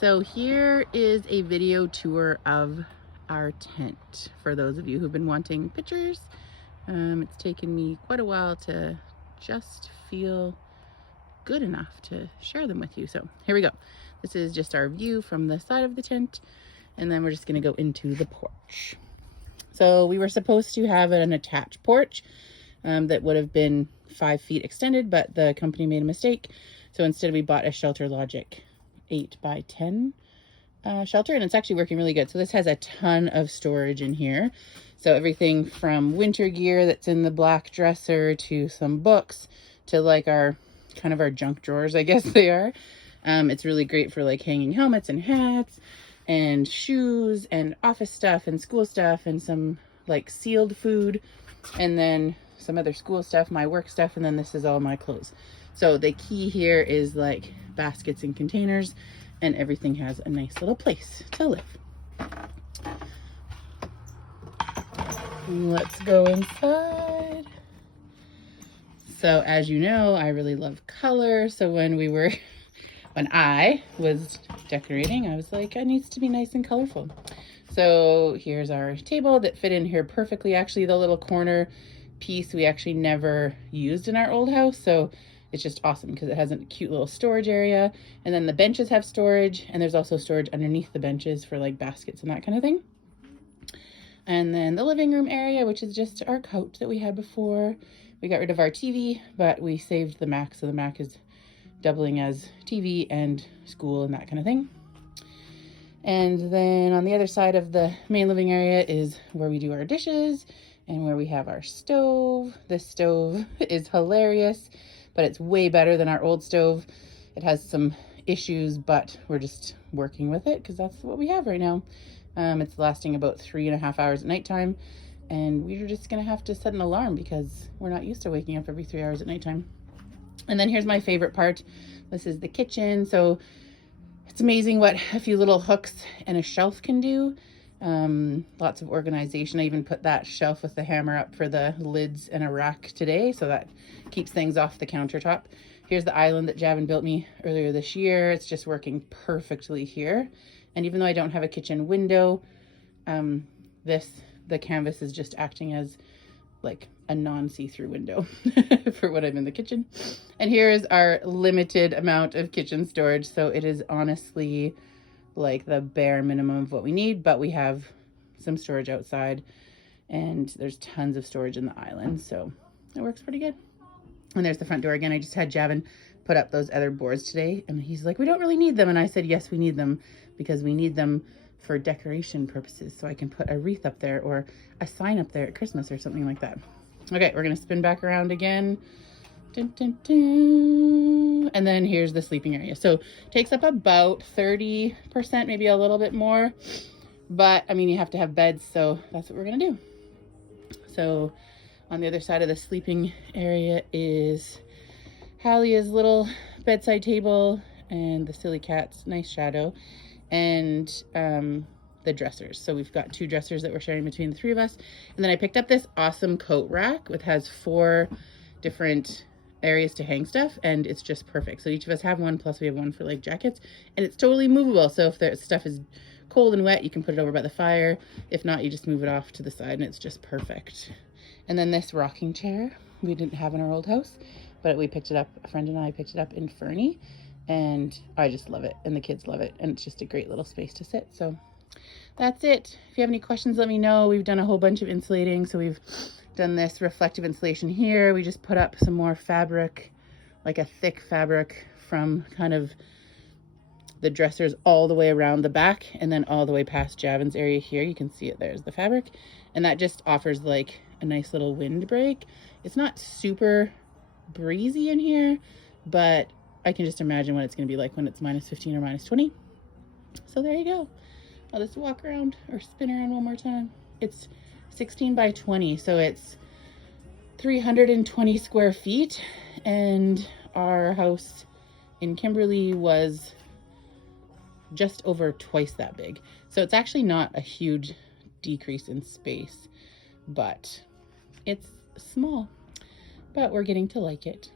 So here is a video tour of our tent for those of you who've been wanting pictures. It's taken me quite a while to just feel good enough to share them with you. So here we go. This is just our view from the side of the tent, and then we're just gonna go into the porch. So we were supposed to have an attached porch that would have been 5 feet extended, but the company made a mistake. So instead we bought a Shelter Logic 8x10 shelter, and it's actually working really good. So this has a ton of storage in here. So everything from winter gear that's in the black dresser to some books to like our kind of our junk drawers, I guess they are. It's really great for like hanging helmets and hats and shoes and office stuff and school stuff and some like sealed food and then some other school stuff, my work stuff, and then this is all my clothes. So the key here is like baskets and containers, and everything has a nice little place to live. Let's go inside. So as you know, I really love color. So when I was decorating, I was like, it needs to be nice and colorful. So here's our table that fit in here perfectly. Actually, the little corner piece we actually never used in our old house. So it's just awesome because it has a cute little storage area. And then the benches have storage, and there's also storage underneath the benches for like baskets and that kind of thing. And then the living room area, which is just our couch that we had before. We got rid of our TV, but we saved the Mac. So the Mac is doubling as TV and school and that kind of thing. And then on the other side of the main living area is where we do our dishes and where we have our stove. This stove is hilarious, but it's way better than our old stove. It has some issues, but we're just working with it because that's what we have right now. It's lasting about 3.5 hours at nighttime, and we're just gonna have to set an alarm because we're not used to waking up every 3 hours at nighttime. And then here's my favorite part. This is the kitchen. So it's amazing what a few little hooks and a shelf can do. Lots of organization. I even put that shelf with the hammer up for the lids and a rack today, so that keeps things off the countertop. Here's the island that Javin built me earlier this year. It's just working perfectly here. And even though I don't have a kitchen window, the canvas is just acting as like a non-see-through window for when I'm in the kitchen. And here's our limited amount of kitchen storage. So it is honestly like the bare minimum of what we need, but we have some storage outside and there's tons of storage in the island. So it works pretty good. And there's the front door again. I just had Javin put up those other boards today, and he's like, we don't really need them. And I said, yes, we need them because we need them for decoration purposes. So I can put a wreath up there or a sign up there at Christmas or something like that. Okay, we're gonna spin back around again. Dun, dun, dun. And then here's the sleeping area. So takes up about 30%, maybe a little bit more. But I mean, you have to have beds, so that's what we're gonna do. So on the other side of the sleeping area is Hallia's little bedside table and the silly cat's nice shadow, and the dressers. So we've got 2 dressers that we're sharing between the 3 of us. And then I picked up this awesome coat rack which has 4 different areas to hang stuff, and it's just perfect. So each of us have one, plus we have one for like jackets, and it's totally movable. So if the stuff is cold and wet, you can put it over by the fire. If not, you just move it off to the side, and it's just perfect. And then this rocking chair we didn't have in our old house, but we picked it up, a friend and I picked it up in Fernie, and I just love it, and the kids love it, and it's just a great little space to sit. So that's it. If you have any questions, let me know. We've done a whole bunch of insulating. So we've done this reflective insulation here. We just put up some more fabric, like a thick fabric from kind of the dressers all the way around the back and then all the way past Javin's area here. You can see it, there's the fabric. And that just offers like a nice little wind break. It's not super breezy in here, but I can just imagine what it's gonna be like when it's -15 or -20. So there you go. I'll just walk around or spin around one more time. It's 16 by 20, so it's 320 square feet, and our house in Kimberley was just over twice that big. So it's actually not a huge decrease in space, but it's small, but we're getting to like it.